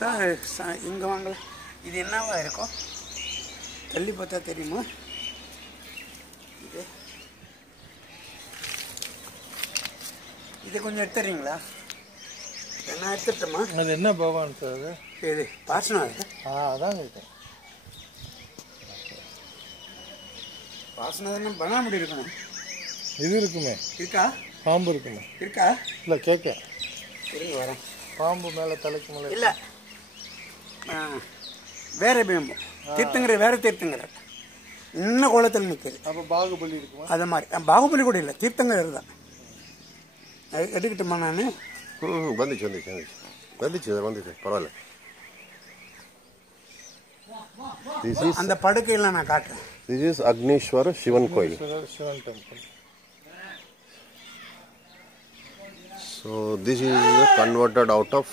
Sir இங்கே வாங்கல. இது என்னவா இருக்கும்? தள்ளி பார்த்தா தெரியுமா? இது கொஞ்சம் எடுத்துறீங்களா? என்ன எடுத்துட்டோமா? அது என்ன பகவான் சார் அது? இது பாசனம் அது. அதான் கேட்டேன். பாசனம் தானே பண்ண முடியும் இருக்குமா? இது இருக்குமே. இருக்கா? பாம்பு இருக்குமே. இருக்கா? இல்லை கேட்க. இருங்க வரேன். பாம்பு மேலே தலைக்கு மேலே இல்லை, வேற பாம்பு. தீர்த்தங்கிற வேற தீர்த்தங்கிற இன்னும் கோலத்தில் நிற்குது. அப்போ பாகுபலி இருக்குமா? அது மாதிரி பாகுபலி கூட இல்லை, தீர்த்தங்கர் தான். எடுக்கட்டுமா நான்? வந்துச்சு வந்துச்சு வந்துச்சு வந்துச்சு வந்துச்சு பரவாயில்ல. அந்த படுக்கையெல்லாம் நான் காட்டுறேன். This is Agnishwara Shivan Koil. Sivan temple. So this is converted out of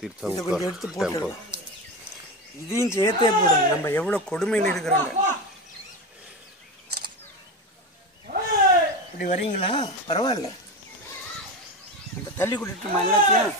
Tirthankar temple. இதையும் சேர்த்தே போடுங்க. நம்ம எவ்வளவு கொடுமையில் இருக்கிறோங்க. இப்படி வரீங்களா? பரவாயில்ல, நம்ம தள்ளி கொடுத்துட்டுமா எல்லாத்தையும்.